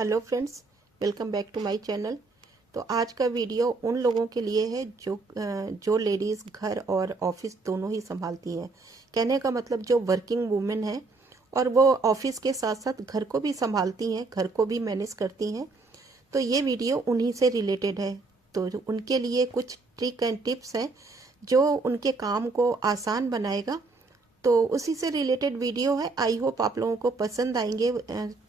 Hello friends, welcome back to my channel. तो आज का वीडियो उन लोगों के लिए है जो लेडीज़ घर और ऑफिस दोनों ही संभालती हैं। कहने का मतलब जो वर्किंग वुमेन है और वो ऑफिस के साथ साथ घर को भी संभालती हैं, घर को भी मैनेज करती हैं। तो ये वीडियो उन्हीं से रिलेटेड है। तो उनके लिए कुछ ट्रिक एंड टिप्स हैं जो उनके काम को आसान बनाएगा। तो उसी से रिलेटेड वीडियो है। आई होप आप लोगों को पसंद आएंगे।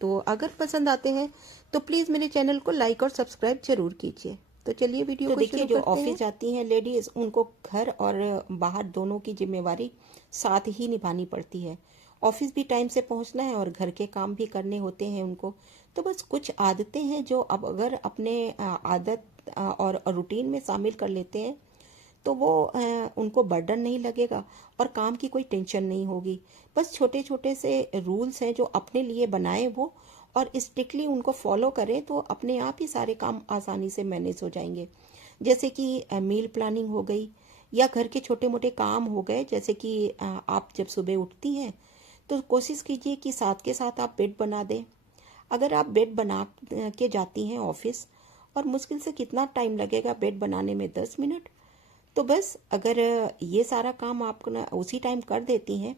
तो अगर पसंद आते हैं तो प्लीज़ मेरे चैनल को लाइक और सब्सक्राइब जरूर कीजिए। तो चलिए वीडियो को देखिए। जो ऑफिस जाती हैं लेडीज़, उनको घर और बाहर दोनों की जिम्मेवारी साथ ही निभानी पड़ती है। ऑफिस भी टाइम से पहुंचना है और घर के काम भी करने होते हैं उनको। तो बस कुछ आदतें हैं जो अब अगर अपने आदत और रूटीन में शामिल कर लेते हैं तो वो उनको बर्डन नहीं लगेगा और काम की कोई टेंशन नहीं होगी। बस छोटे छोटे से रूल्स हैं जो अपने लिए बनाए वो, और स्ट्रिक्टली उनको फॉलो करें तो अपने आप ही सारे काम आसानी से मैनेज हो जाएंगे। जैसे कि मील प्लानिंग हो गई, या घर के छोटे मोटे काम हो गए। जैसे कि आप जब सुबह उठती हैं तो कोशिश कीजिए कि साथ के साथ आप बेड बना दें। अगर आप बेड बना के जाती हैं ऑफिस, और मुश्किल से कितना टाइम लगेगा बेड बनाने में, 10 मिनट। तो बस अगर ये सारा काम आप उसी टाइम कर देती हैं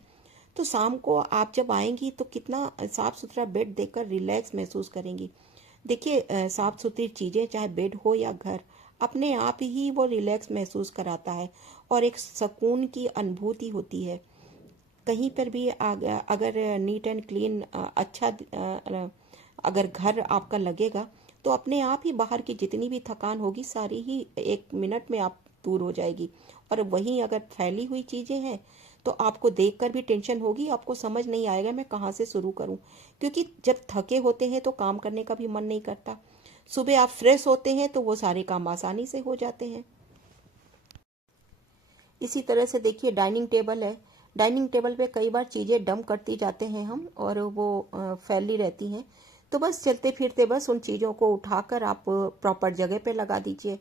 तो शाम को आप जब आएंगी तो कितना साफ सुथरा बेड देखकर रिलैक्स महसूस करेंगी। देखिए, साफ सुथरी चीज़ें चाहे बेड हो या घर, अपने आप ही वो रिलैक्स महसूस कराता है और एक सुकून की अनुभूति होती है। कहीं पर भी अगर नीट एंड क्लीन अच्छा अगर घर आपका लगेगा तो अपने आप ही बाहर की जितनी भी थकान होगी सारी ही 1 मिनट में आप दूर हो जाएगी। और वहीं अगर फैली हुई चीज़ें हैं तो आपको देखकर भी टेंशन होगी, आपको समझ नहीं आएगा मैं कहाँ से शुरू करूँ। क्योंकि जब थके होते हैं तो काम करने का भी मन नहीं करता। सुबह आप फ्रेश होते हैं तो वो सारे काम आसानी से हो जाते हैं। इसी तरह से देखिए, डाइनिंग टेबल है। डाइनिंग टेबल पे कई बार चीज़ें डंप करती जाते हैं हम, और वो फैली रहती हैं। तो बस चलते फिरते बस उन चीज़ों को उठाकर आप प्रॉपर जगह पे लगा दीजिए।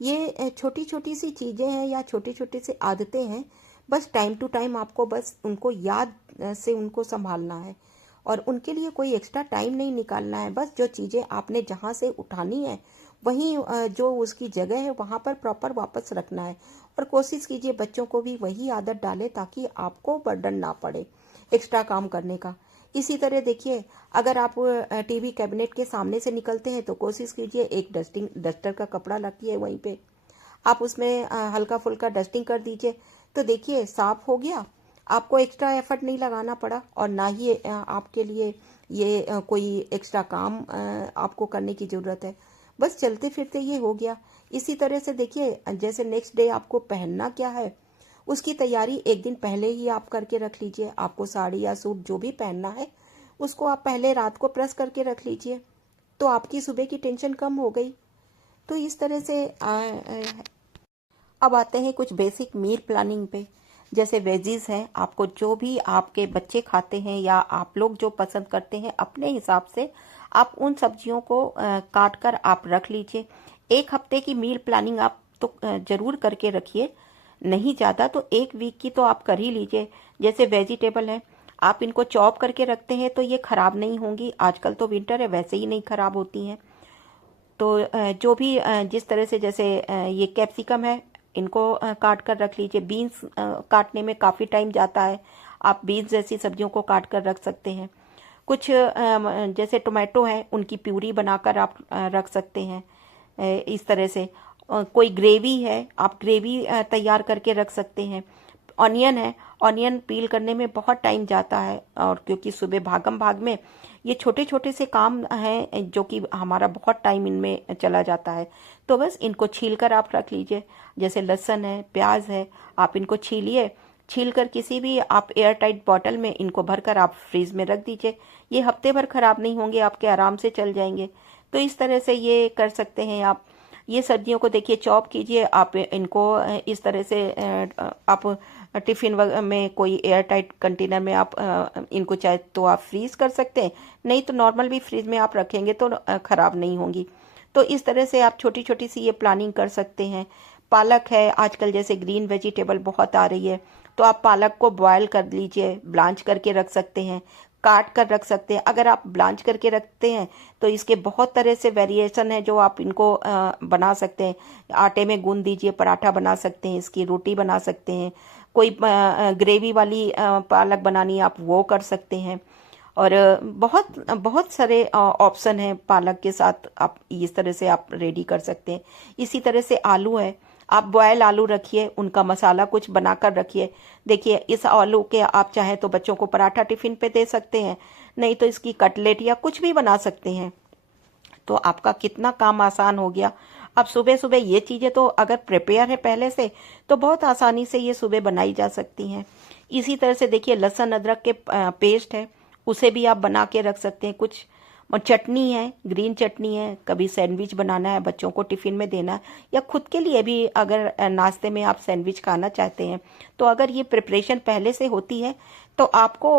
ये छोटी छोटी सी चीज़ें हैं या छोटी छोटी सी आदतें हैं। बस टाइम टू टाइम आपको बस उनको याद से उनको संभालना है, और उनके लिए कोई एक्स्ट्रा टाइम नहीं निकालना है। बस जो चीज़ें आपने जहाँ से उठानी है वहीं जो उसकी जगह है वहाँ पर प्रॉपर वापस रखना है। और कोशिश कीजिए बच्चों को भी वही आदत डालें ताकि आपको बर्डन ना पड़े एक्स्ट्रा काम करने का। इसी तरह देखिए, अगर आप टीवी कैबिनेट के सामने से निकलते हैं तो कोशिश कीजिए एक डस्टर का कपड़ा रखिए वहीं पे, आप उसमें हल्का फुल्का डस्टिंग कर दीजिए। तो देखिए साफ हो गया, आपको एक्स्ट्रा एफर्ट नहीं लगाना पड़ा, और ना ही आपके लिए ये कोई एक्स्ट्रा काम आपको करने की ज़रूरत है। बस चलते फिरते ये हो गया। इसी तरह से देखिए, जैसे नेक्स्ट डे आपको पहनना क्या है उसकी तैयारी एक दिन पहले ही आप करके रख लीजिए। आपको साड़ी या सूट जो भी पहनना है उसको आप पहले रात को प्रेस करके रख लीजिए, तो आपकी सुबह की टेंशन कम हो गई। तो इस तरह से अब आते हैं कुछ बेसिक मील प्लानिंग पे। जैसे वेजीज हैं, आपको जो भी आपके बच्चे खाते हैं या आप लोग जो पसंद करते हैं अपने हिसाब से आप उन सब्जियों को काट कर आप रख लीजिए। 1 हफ्ते की मील प्लानिंग आप तो ज़रूर करके रखिए, नहीं ज़्यादा तो 1 वीक की तो आप कर ही लीजिए। जैसे वेजिटेबल है, आप इनको चॉप करके रखते हैं तो ये ख़राब नहीं होंगी। आजकल तो विंटर है, वैसे ही नहीं ख़राब होती हैं। तो जो भी जिस तरह से, जैसे ये कैप्सिकम है, इनको काट कर रख लीजिए। बीन्स काटने में काफ़ी टाइम जाता है, आप बीन्स जैसी सब्जियों को काट कर रख सकते हैं। कुछ जैसे टोमेटो है, उनकी प्यूरी बनाकर आप रख सकते हैं। इस तरह से कोई ग्रेवी है, आप ग्रेवी तैयार करके रख सकते हैं। ऑनियन है, ऑनियन पील करने में बहुत टाइम जाता है, और क्योंकि सुबह भागम भाग में ये छोटे छोटे से काम हैं जो कि हमारा बहुत टाइम इनमें चला जाता है। तो बस इनको छील कर आप रख लीजिए। जैसे लहसुन है, प्याज है, आप इनको छीलिए। छील कर किसी भी आप एयर टाइट बॉटल में इनको भरकर आप फ्रीज में रख दीजिए। ये हफ्ते भर खराब नहीं होंगे, आपके आराम से चल जाएंगे। तो इस तरह से ये कर सकते हैं आप। ये सब्जियों को देखिए चॉप कीजिए, आप इनको इस तरह से आप टिफ़िन में कोई एयर टाइट कंटेनर में आप इनको चाहे तो आप फ्रीज़ कर सकते हैं, नहीं तो नॉर्मल भी फ्रिज में आप रखेंगे तो ख़राब नहीं होंगी। तो इस तरह से आप छोटी छोटी सी ये प्लानिंग कर सकते हैं। पालक है, आजकल जैसे ग्रीन वेजिटेबल बहुत आ रही है, तो आप पालक को बॉयल कर लीजिए, ब्लांच करके रख सकते हैं। काट कर रख सकते हैं। अगर आप ब्लांच करके रखते हैं तो इसके बहुत तरह से वेरिएशन है जो आप इनको बना सकते हैं। आटे में गूंद दीजिए, पराठा बना सकते हैं, इसकी रोटी बना सकते हैं। कोई ग्रेवी वाली पालक बनानी है आप वो कर सकते हैं। और बहुत बहुत सारे ऑप्शन हैं पालक के साथ, आप इस तरह से आप रेडी कर सकते हैं। इसी तरह से आलू है, आप बॉयल आलू रखिए, उनका मसाला कुछ बनाकर रखिए। देखिए इस आलू के आप चाहें तो बच्चों को पराठा टिफिन पे दे सकते हैं, नहीं तो इसकी कटलेट या कुछ भी बना सकते हैं। तो आपका कितना काम आसान हो गया। अब सुबह सुबह ये चीज़ें तो अगर प्रिपेयर है पहले से तो बहुत आसानी से ये सुबह बनाई जा सकती हैं। इसी तरह से देखिए लहसुन अदरक के पेस्ट है, उसे भी आप बना के रख सकते हैं। कुछ और चटनी है, ग्रीन चटनी है, कभी सैंडविच बनाना है बच्चों को टिफ़िन में देना है, या खुद के लिए भी अगर नाश्ते में आप सैंडविच खाना चाहते हैं, तो अगर ये प्रिपरेशन पहले से होती है तो आपको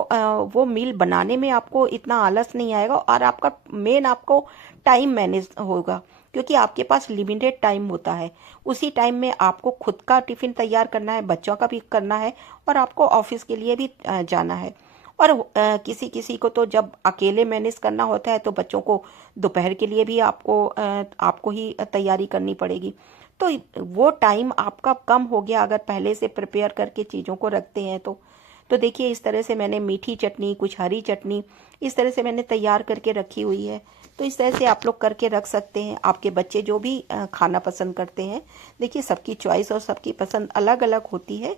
वो मील बनाने में आपको इतना आलस नहीं आएगा, और आपका मेन आपको टाइम मैनेज होगा, क्योंकि आपके पास लिमिटेड टाइम होता है। उसी टाइम में आपको खुद का टिफ़िन तैयार करना है, बच्चों का भी करना है, और आपको ऑफिस के लिए भी जाना है। और किसी किसी को तो जब अकेले मैनेज करना होता है तो बच्चों को दोपहर के लिए भी आपको ही तैयारी करनी पड़ेगी। तो वो टाइम आपका कम हो गया अगर पहले से प्रिपेयर करके चीज़ों को रखते हैं तो देखिए इस तरह से मैंने मीठी चटनी, कुछ हरी चटनी इस तरह से मैंने तैयार करके रखी हुई है। तो इस तरह से आप लोग करके रख सकते हैं। आपके बच्चे जो भी खाना पसंद करते हैं, देखिए सबकी चॉइस और सबकी पसंद अलग अलग होती है,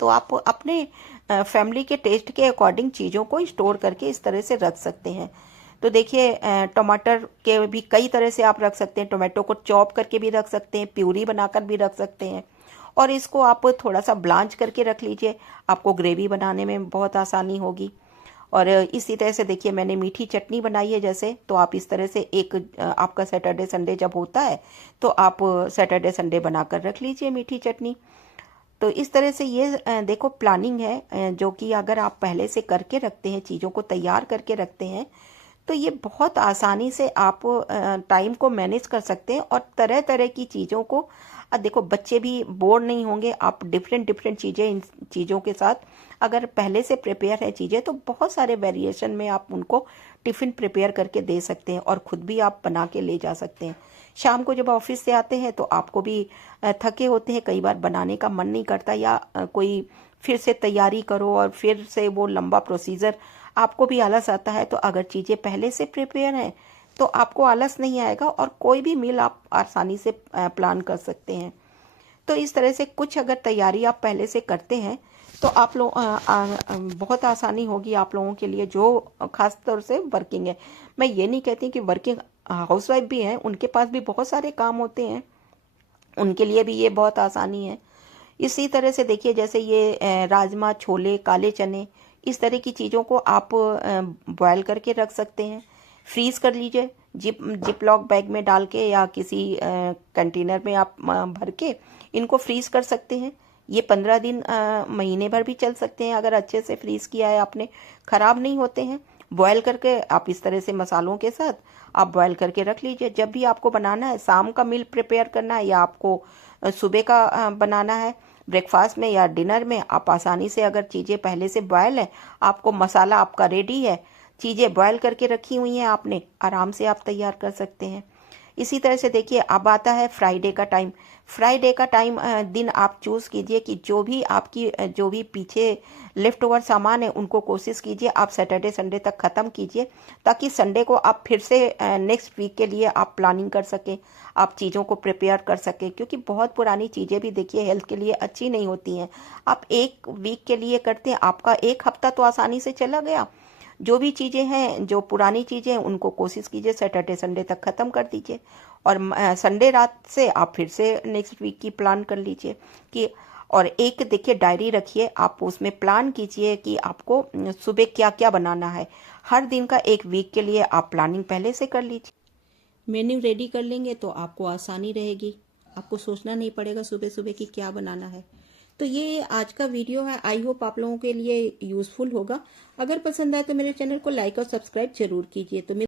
तो आप अपने फैमिली के टेस्ट के अकॉर्डिंग चीज़ों को स्टोर करके इस तरह से रख सकते हैं। तो देखिए टमाटर के भी कई तरह से आप रख सकते हैं। टोमेटो को चॉप करके भी रख सकते हैं, प्यूरी बनाकर भी रख सकते हैं, और इसको आप थोड़ा सा ब्लांच करके रख लीजिए, आपको ग्रेवी बनाने में बहुत आसानी होगी। और इसी तरह से देखिए मैंने मीठी चटनी बनाई है जैसे, तो आप इस तरह से एक आपका सैटरडे संडे जब होता है तो आप सैटरडे संडे बनाकर रख लीजिए मीठी चटनी। तो इस तरह से ये देखो प्लानिंग है, जो कि अगर आप पहले से करके रखते हैं, चीज़ों को तैयार करके रखते हैं, तो ये बहुत आसानी से आप टाइम को मैनेज कर सकते हैं, और तरह तरह की चीज़ों को देखो बच्चे भी बोर नहीं होंगे। आप डिफरेंट डिफरेंट चीज़ें इन चीज़ों के साथ अगर पहले से प्रिपेयर है चीज़ें, तो बहुत सारे वेरिएशन में आप उनको टिफ़िन प्रिपेयर करके दे सकते हैं, और ख़ुद भी आप बना के ले जा सकते हैं। शाम को जब ऑफिस से आते हैं तो आपको भी थके होते हैं, कई बार बनाने का मन नहीं करता, या कोई फिर से तैयारी करो और फिर से वो लंबा प्रोसीजर, आपको भी आलस आता है। तो अगर चीज़ें पहले से प्रिपेयर हैं तो आपको आलस नहीं आएगा, और कोई भी मील आप आसानी से प्लान कर सकते हैं। तो इस तरह से कुछ अगर तैयारी आप पहले से करते हैं तो आप लोग बहुत आसानी होगी आप लोगों के लिए, जो खास तौर से वर्किंग है। मैं ये नहीं कहती कि वर्किंग हाउसवाइफ भी हैं, उनके पास भी बहुत सारे काम होते हैं, उनके लिए भी ये बहुत आसानी है। इसी तरह से देखिए जैसे ये राजमा, छोले, काले चने, इस तरह की चीज़ों को आप बॉयल करके रख सकते हैं, फ्रीज कर लीजिए जिप लॉक बैग में डाल के, या किसी कंटेनर में आप भर के इनको फ्रीज कर सकते हैं। ये 15 दिन महीने भर भी चल सकते हैं अगर अच्छे से फ्रीज किया है आपने, ख़राब नहीं होते हैं। बॉयल करके आप इस तरह से मसालों के साथ आप बॉयल करके रख लीजिए। जब भी आपको बनाना है, शाम का मील प्रिपेयर करना है या आपको सुबह का बनाना है, ब्रेकफास्ट में या डिनर में, आप आसानी से अगर चीज़ें पहले से बॉयल है, आपको मसाला आपका रेडी है, चीज़ें बॉयल करके रखी हुई हैं आपने, आराम से आप तैयार कर सकते हैं। इसी तरह से देखिए अब आता है फ्राइडे का टाइम। फ्राइडे का टाइम दिन आप चूज़ कीजिए कि जो भी आपकी जो भी पीछे लेफ्ट ओवर सामान है उनको कोशिश कीजिए आप सैटरडे संडे तक ख़त्म कीजिए, ताकि संडे को आप फिर से नेक्स्ट वीक के लिए आप प्लानिंग कर सकें, आप चीज़ों को प्रिपेयर कर सकें। क्योंकि बहुत पुरानी चीज़ें भी देखिए हेल्थ के लिए अच्छी नहीं होती हैं। आप एक वीक के लिए करते हैं, आपका एक हफ्ता तो आसानी से चला गया। जो भी चीज़ें हैं, जो पुरानी चीज़ें हैं, उनको कोशिश कीजिए सैटरडे संडे तक ख़त्म कर दीजिए, और संडे रात से आप फिर से नेक्स्ट वीक की प्लान कर लीजिए कि, और एक देखिए डायरी रखिए, आप उसमें प्लान कीजिए कि आपको सुबह क्या क्या बनाना है। हर दिन का एक वीक के लिए आप प्लानिंग पहले से कर लीजिए। मेन्यू रेडी कर लेंगे तो आपको आसानी रहेगी, आपको सोचना नहीं पड़ेगा सुबह सुबह कि क्या बनाना है। तो ये आज का वीडियो है, आई होप आप लोगों के लिए यूजफुल होगा। अगर पसंद आए तो मेरे चैनल को लाइक और सब्सक्राइब जरूर कीजिए। तो